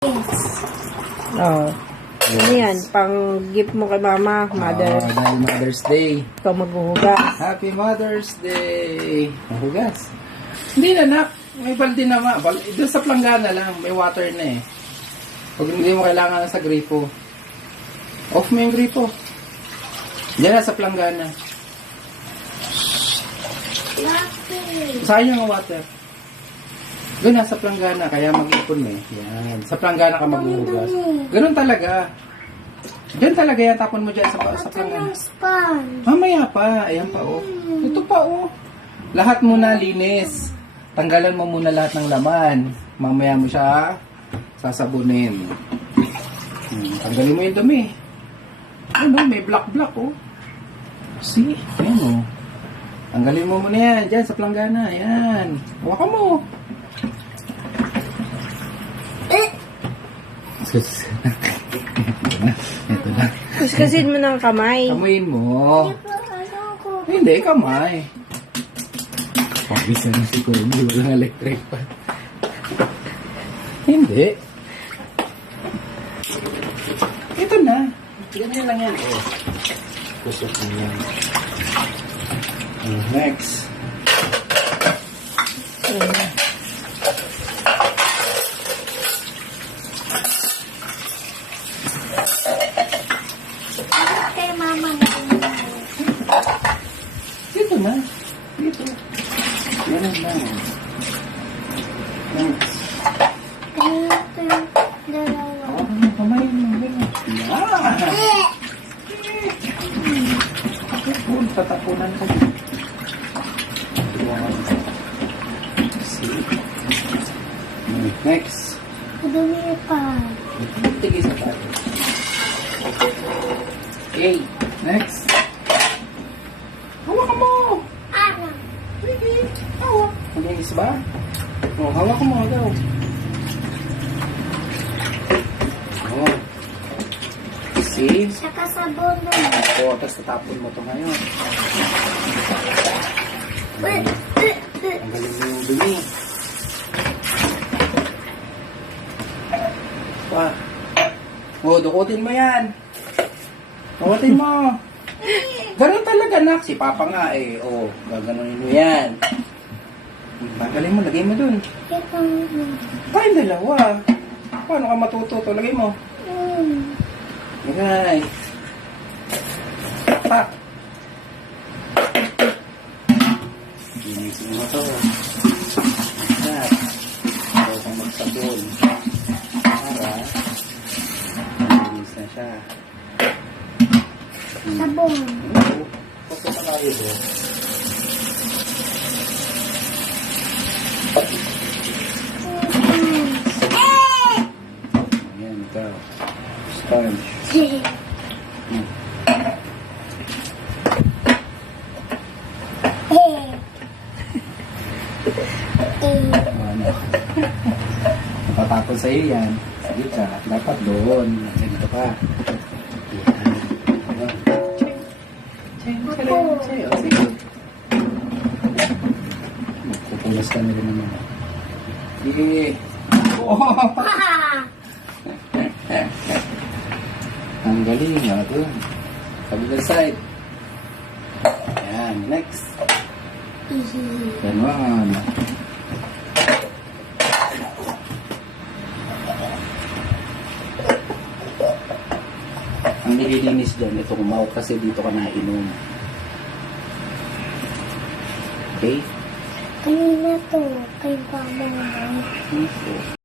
Oh. Ano yan? Pang gift mo kay mama, mother. Dahil Mother's Day. Ikaw maghuhugas. Happy Mother's Day! Mahugas. Hindi na, nak. May balde na doon sa planggana lang. May water na eh. Pag hindi mo kailangan sa gripo. Off mo yung gripo. Diyan na sa planggana. Sayang ang water. Doon nasa planggana, kaya mag-ipon eh. Yan. Sa planggana ka maghuhugas. Ganun talaga. Diyan talaga yan, tapon mo dyan sa planggana. Mamaya pa. Ayan pa oh. Ito pa oh. Lahat muna linis. Tanggalan mo muna lahat ng laman. Mamaya mo siya sasabunin. Tanggalin mo yung dumi. Ano, may black oh. See? Ayan oh. Tanggalin mo muna yan. Dyan sa planggana. Ayan. Hawakan mo. Ito na. Kuskasin mo ng kamay. Kamuin mo. Hindi, kamay. Pabisan na si Corby. Walang electric pa. Hindi. Ito na. Ganyan lang yan. Oh. Kusok mo yan. Next. Kay mama Dito na. Dito. Yan lang. Next. ito yung dalawa. Kamay mo. Yan. Tatapunan ko. Next. Dumi pa. Tigis na tayo. Okay. Next. Hawak mo. Ano? Sige. Hawak. Maglinis ba? O, hawak mo daw. O. See? Saka sabon nun. O, tapos tatapon mo ito ngayon. Tanggalin mo yung dumi. Pa. O, dukutin mo yan. Dukutin mo. Ganun talaga, nak. Si Papa nga eh. O, gaganunin mo yan. Tanggalin mo, lagay mo dun. Ito. Tayong dalawa. Paano ka matututo? Lagay mo. Lagay. Pa. Linisin mo ito. Yan. Ito kang magsabon. Para linis na siya. Sabon. Pagka pa tayo doon. Ayan, ito. Sponge. Ano? Napatapon sa'yo yan. Sige ka. Dapat doon. Dito ka. Sige. Magkukulas ka na rin naman. Sige. Ang galing. Ito. Kabilang side. Ayan. Next. Ganon. Ang nililinis dyan, ito kumaw kasi dito ka nainom. Okay? Kanina to. Kay mama.